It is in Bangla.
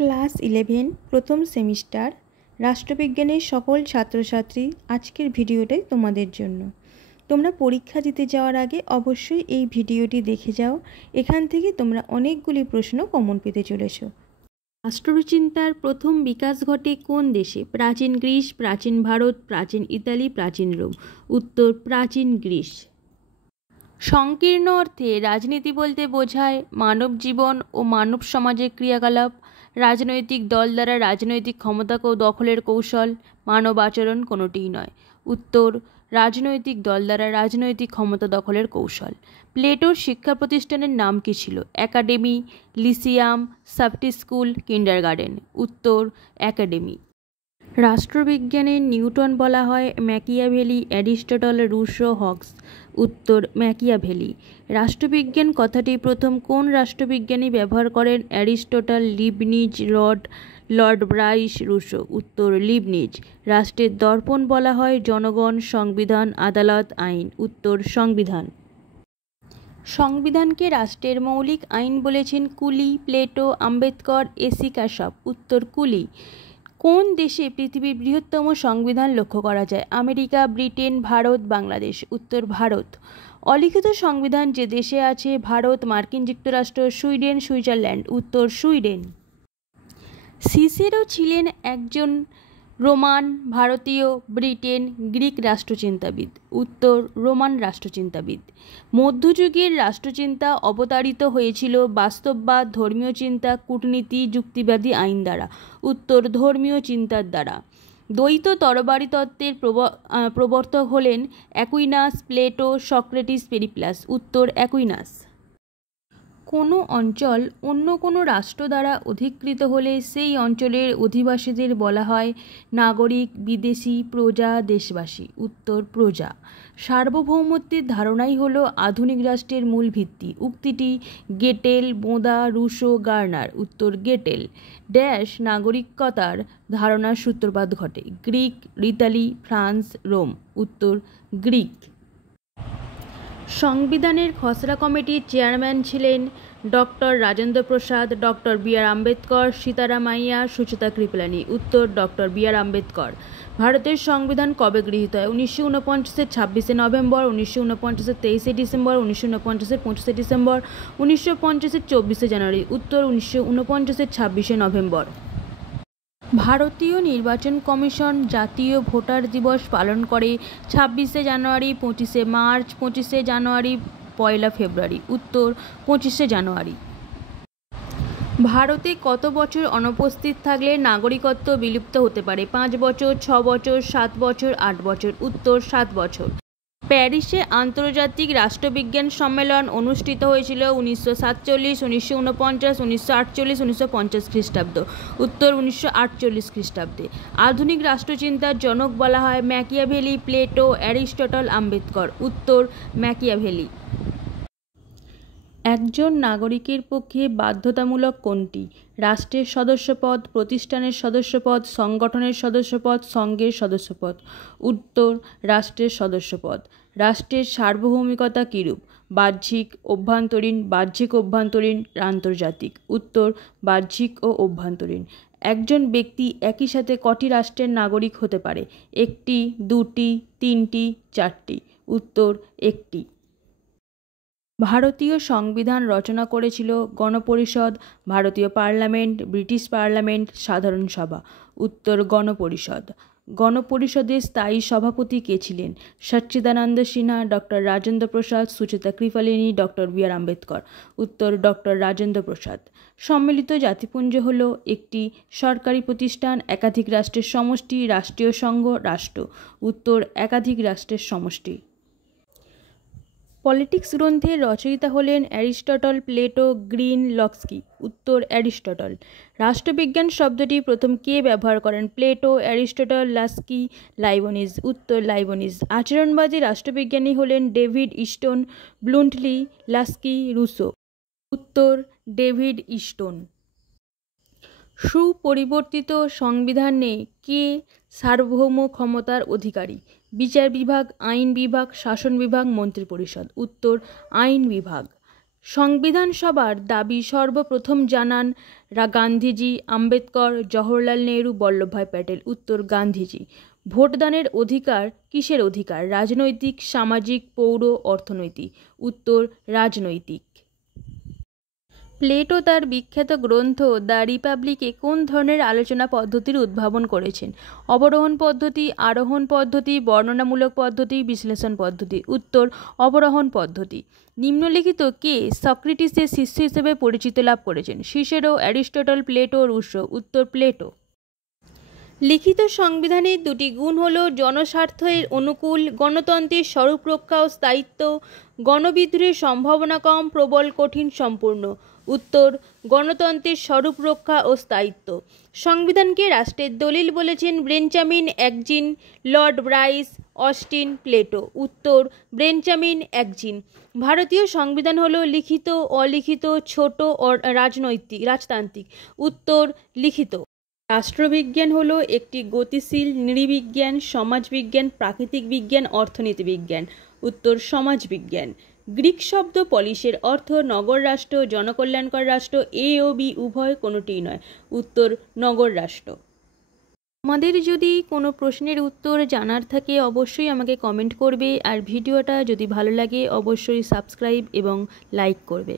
ক্লাস 11 প্রথম সেমিস্টার রাষ্ট্রবিজ্ঞানের সকল ছাত্রছাত্রী, আজকের ভিডিওটাই তোমাদের জন্য। তোমরা পরীক্ষা দিতে যাওয়ার আগে অবশ্যই এই ভিডিওটি দেখে যাও। এখান থেকে তোমরা অনেকগুলি প্রশ্ন কমন পেতে চলেছো। রাষ্ট্রচিন্তার প্রথম বিকাশ ঘটে কোন দেশে? প্রাচীন গ্রিস, প্রাচীন ভারত, প্রাচীন ইতালি, প্রাচীন রোম। উত্তর প্রাচীন গ্রিস। সংকীর্ণ অর্থে রাজনীতি বলতে বোঝায় মানব জীবন ও মানব সমাজের ক্রিয়াকলাপ, রাজনৈতিক দল দ্বারা রাজনৈতিক ক্ষমতা দখলের কৌশল, মানব আচরণ কোনোটিই নয়। উত্তর রাজনৈতিক দল দ্বারা রাজনৈতিক ক্ষমতা দখলের কৌশল। প্লেটোর শিক্ষা প্রতিষ্ঠানের নাম কী ছিল? একাডেমি, লিসিয়াম, সাবটি স্কুল, কিন্ডারগার্টেন। উত্তর একাডেমি। রাষ্ট্রবিজ্ঞানের নিউটন বলা হয় ম্যাকিয়াভেলি, অ্যারিস্টটল, রুশো, হক্স। উত্তর ম্যাকিয়াভেলি। রাষ্ট্রবিজ্ঞান কথাটি প্রথম কোন রাষ্ট্রবিজ্ঞানী ব্যবহার করেন? Aristotle, Leibniz, lord Bryce, Rousseau. উত্তর লিবনিজ। রাষ্ট্রের দর্পণ বলা হয় জনগণ, সংবিধান, আদালত, আইন। উত্তর সংবিধান। সংবিধানকে রাষ্ট্রের মৌলিক আইন বলেছেন কুলি, প্লেটো, আম্বেদকর, এসি কাশ্যপ। উত্তর কুলি। কোন দেশে পৃথিবীর বৃহত্তম সংবিধান লক্ষ্য করা যায়? America, Britain, Bharat, Bangladesh. উত্তর ভারত। অলিখিত সংবিধান যে দেশে আছে? ভারত, মার্কিন যুক্তরাষ্ট্র, সুইডেন, সুইজারল্যান্ড। উত্তর সুইডেন। সিসেরো ছিলেন একজন রোমান, ভারতীয়, ব্রিটেন, গ্রিক রাষ্ট্রচিন্তাবিদ। উত্তর রোমান রাষ্ট্রচিন্তাবিদ। মধ্যযুগের রাষ্ট্রচিন্তা অবতারিত হয়েছিল বাস্তববাদ, ধর্মীয় চিন্তা, কূটনীতি, যুক্তিবাদী আইন দ্বারা। উত্তর ধর্মীয় চিন্তার দ্বারা। দ্বৈত তরবারি তত্ত্বের প্রবর্তক হলেন অ্যাকুইনাস, প্লেটো, সক্রেটিস, পেরিপ্লাস। উত্তর অ্যাকুইনাস। কোনো অঞ্চল অন্য কোনো রাষ্ট্র দ্বারা অধিকৃত হলে সেই অঞ্চলের অধিবাসীদের বলা হয় নাগরিক, বিদেশি, প্রজা, দেশবাসী। উত্তর প্রজা। সার্বভৌমত্বের ধারণাই হল আধুনিক রাষ্ট্রের মূল ভিত্তি। উক্তিটি গেটেল, বোঁদা, রুশো, গার্নার। উত্তর গেটেল। ড্যাশ নাগরিকতার ধারণার সূত্রপাত ঘটে? Greek, Italy, France, Rome. উত্তর গ্রিক। সংবিধানের খসড়া কমিটির চেয়ারম্যান ছিলেন doctor Rajendra Prasad, doctor B R. Ambedkar, Sitaramayya, Sucheta Kripalani. উত্তর ডক্টর বি.আর. আম্বেদকর। ভারতের সংবিধান কবে গৃহীত হয়? 1949-এর 26শে নভেম্বর, 1949-এর 23শে ডিসেম্বর, 1949-এর 25শে ডিসেম্বর, 1950-এর 24শে জানুয়ারি। উত্তর 1949-এর 26শে নভেম্বর। ভারতীয় নির্বাচন কমিশন জাতীয় ভোটার দিবস পালন করে 26শে জানুয়ারি, 25শে মার্চ, 25শে জানুয়ারি, 1 ফেব্রুয়ারি। উত্তর 25শে জানুয়ারি। ভারতে কত বছর অনুপস্থিত থাকলে নাগরিকত্ব বিলুপ্ত হতে পারে? 5 বছর, 6 বছর, 7 বছর, 8 বছর। উত্তর 7 বছর। প্যারিসে আন্তর্জাতিক রাষ্ট্রবিজ্ঞান সম্মেলন অনুষ্ঠিত হয়েছিল 1947, 1949, 1948, 1950 খ্রিস্টাব্দ। উত্তর 1948 খ্রিস্টাব্দে। আধুনিক রাষ্ট্রচিন্তার জনক বলা হয় ম্যাকিয়াভেলি, প্লেটো, অ্যারিস্টটল, আম্বেদকর। উত্তর ম্যাকিয়াভেলি। একজন নাগরিকের পক্ষে বাধ্যতামূলক কোনটি? রাষ্ট্রের সদস্যপদ, প্রতিষ্ঠানের সদস্যপদ, সংগঠনের সদস্যপদ, সংঘের সদস্যপদ। উত্তর রাষ্ট্রের সদস্যপদ। রাষ্ট্রের সার্বভৌমিকতা কিরূপ? বাহ্যিক, অভ্যন্তরীণ, বাহ্যিক, অভ্যন্তরীণ, আন্তর্জাতিক। উত্তর বাহ্যিক ও অভ্যন্তরীণ। একজন ব্যক্তি একই সাথে কটি রাষ্ট্রের নাগরিক হতে পারে? 1টি, 2টি, 3টি, 4টি। উত্তর 1টি। ভারতীয় সংবিধান রচনা করেছিল গণপরিষদ, ভারতীয় পার্লামেন্ট, ব্রিটিশ পার্লামেন্ট, সাধারণ সভা। উত্তর গণপরিষদ। গণপরিষদের স্থায়ী সভাপতি কে ছিলেন? সচ্চিদানন্দ সিনহা, ডক্টর রাজেন্দ্র প্রসাদ, সুচেতা কৃপলানি, ডক্টর বি.আর. আম্বেদকর। উত্তর ডক্টর রাজেন্দ্র প্রসাদ। সম্মিলিত জাতিপুঞ্জ হল একটি সরকারি প্রতিষ্ঠান, একাধিক রাষ্ট্রের সমষ্টি, রাষ্ট্রীয় সংঘ, রাষ্ট্র। উত্তর একাধিক রাষ্ট্রের সমষ্টি। পলিটিক্স গ্রন্থের রচয়িতা হলেন অ্যারিস্টটল, প্লেটো, গ্রিন, লস্কি। উত্তর অ্যারিস্টটল। রাষ্ট্রবিজ্ঞান শব্দটি প্রথম কে ব্যবহার করেন? Plato, Aristotle, Laski, Leibniz. উত্তর লাইবনিজ। আচরণবাদী রাষ্ট্রবিজ্ঞানী হলেন David Easton, Bluntschli, Laski, Rousseau. উত্তর ডেভিড ইস্টন। সুপরিবর্তিত সংবিধানে কে সার্বভৌম ক্ষমতার অধিকারী? বিচার বিভাগ, আইন বিভাগ, শাসন বিভাগ, মন্ত্রিপরিষদ। উত্তর আইন বিভাগ। সংবিধান সভার দাবি সর্বপ্রথম জানান গান্ধীজি, আম্বেদকর, জওহরলাল নেহরু, বল্লভভাই প্যাটেল। উত্তর গান্ধীজি। ভোটদানের অধিকার কিসের অধিকার? রাজনৈতিক, সামাজিক, পৌর, অর্থনৈতিক। উত্তর রাজনৈতিক। প্লেটো তার বিখ্যাত গ্রন্থ দ্য রিপাবলিকে কোন ধরনের আলোচনা পদ্ধতির উদ্ভাবন করেছেন? অবরোহণ পদ্ধতি, আরোহণ পদ্ধতি, বর্ণনামূলক পদ্ধতি, বিশ্লেষণ পদ্ধতি। উত্তর অবরোহণ পদ্ধতি। নিম্নলিখিত কে সক্রেটিসের শিষ্য হিসেবে পরিচিতি লাভ করেছেন? Cicero, Aristotle, Plato, Rousseau. উত্তর প্লেটো। লিখিত সংবিধানের দুটি গুণ হল জনস্বার্থের অনুকূল, গণতন্ত্রের স্বরূপ রক্ষা ও স্থায়িত্ব, গণবিদ্রোহের সম্ভাবনা কম, প্রবল, কঠিন, সম্পূর্ণ। উত্তর গণতন্ত্রের স্বরূপ রক্ষা ও স্থায়িত্ব। সংবিধানকে রাষ্ট্রের দলিল বলেছেন Benjamin Akzin, Lord Bryce, Austin, Plato. উত্তর বেঞ্জামিন একজিন। ভারতীয় সংবিধান হলো লিখিত, অলিখিত, ছোট ও রাজতান্ত্রিক। উত্তর লিখিত। রাষ্ট্রবিজ্ঞান হলো একটি গতিশীল নৃবিজ্ঞান, সমাজবিজ্ঞান, প্রাকৃতিক বিজ্ঞান, অর্থনীতি বিজ্ঞান। উত্তর সমাজবিজ্ঞান। গ্রিক শব্দ পলিসের অর্থ নগর রাষ্ট্র, জনকল্যাণকর রাষ্ট্র। এ ও বি উভয় কোনোটিই নয়। উত্তর নগর রাষ্ট্র। আমাদের যদি কোনো প্রশ্নের উত্তর জানার থাকে অবশ্যই আমাকে কমেন্ট করবে, আর ভিডিওটা যদি ভালো লাগে অবশ্যই সাবস্ক্রাইব এবং লাইক করবে।